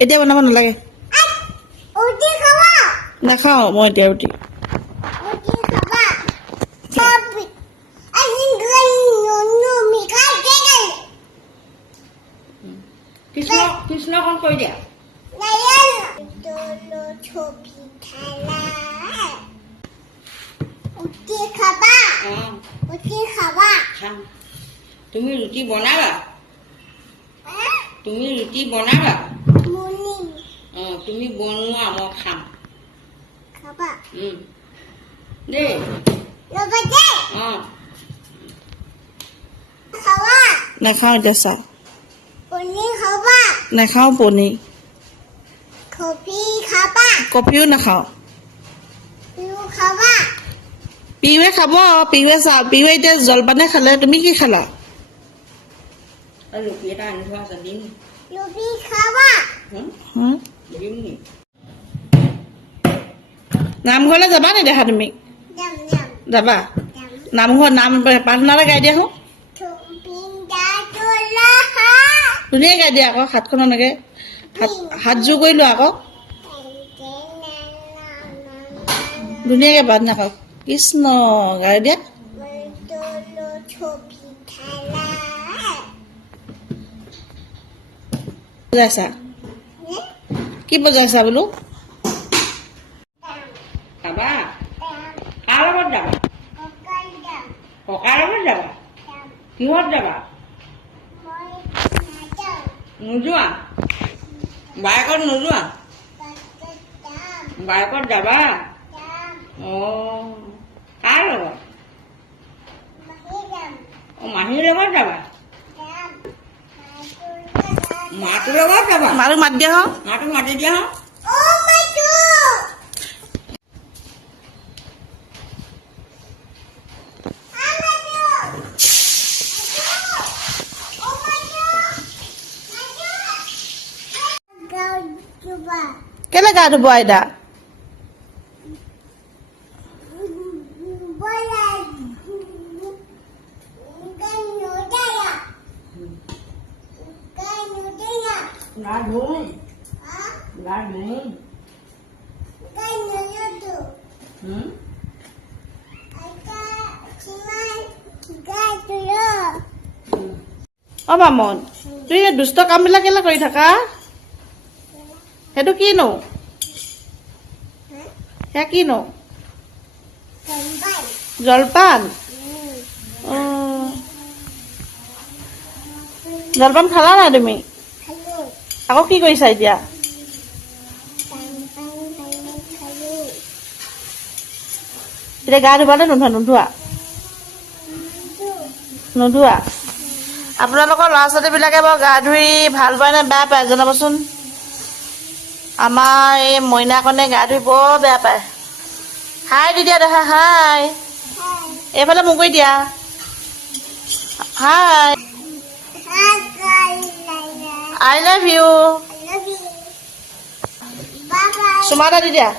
এতিয়া বনাব নালাগে ৰুটি খাবা নাখাওঁ মই এতিয়া ৰুটি ৰুটি খাবা চাবি আজি গৈ ননু মিঠাই কেলে কৃষ্ণ কণ কৈ দিয়া নায়ান দলো ছবি খেলা ৰুটি খাবা ৰুটি খাবা তুমি ৰুটি বনাবা তুমি ৰুটি বনাবা মুনি তুমি বনোৱা মই খাম খাবা দেই ৰবা দে খাবা নাখাওঁ এতিয়া চাহ পনীৰ খাবা নাখাওঁ পনীৰ কফি খাবা কফিও নাখাওঁ পিউ খাবা পিহুৱে খাব পিহুৱে চাহ পিহুৱে এতিয়া জলপানে খালে তুমি কি খালা ৰুটি এটা আনি থোৱা আছে দিম ৰুটি খাবা দিম নি নামঘৰলৈ যাবা নি দেখা তুমি যাম যাম যাবা যাম নামঘৰ নাম প্ৰাৰ্থনা এটা গাই দিয়া হো থুপিন্দা তোলা হা ধুনীয়া গাই দিয়া আকৌ হাতখন এনেকে হাতযোৰ কৰি লোৱা আকৌ ধুনীয়াকে প্ৰাৰ্থনা কৰক কৃষ্ণ গাই দিয়া দলো ছবি খেলা বজাইছা কি বজাইছা বোলো যাবা কাৰ লগত যাবা ককাৰ লগত যাবা কিহত যাবা নোযোৱা বাইকত নোযোৱা বাইকত যাবা কাৰ লগত মাহীৰ লগত যাবা মাটোৰ লগত যাবা মাটোক মাতি দিয়া হওঁ মাটোক মাতি দিয়া হওঁ কেলে গা ধুব আইতা gà nuôi gà nuôi অ বামন তুই দুষ্ট কামবিলাক কেলে কৰি থাকা সেইটো কিনো সেয়া কিনো জলপান জলপান খালা নাই তুমি আকৌ কি কৰিছা এতিয়া এতিয়া গা ধুবা নে নোধোৱা নোধোৱা নোধোৱা আপোনালোকৰ ল'ৰা ছোৱালীবিলাকে বাৰু গা ধুই ভাল পায় নে বেয়া পায় জনাবচোন আমাৰ এই মইনাকণে গা ধুই বৰ বেয়া পায় হাই দি দিয়া দেখা হাই এইফালে মোক কৰি দিয়া হাই I love you. Bye bye. Sumada di dia.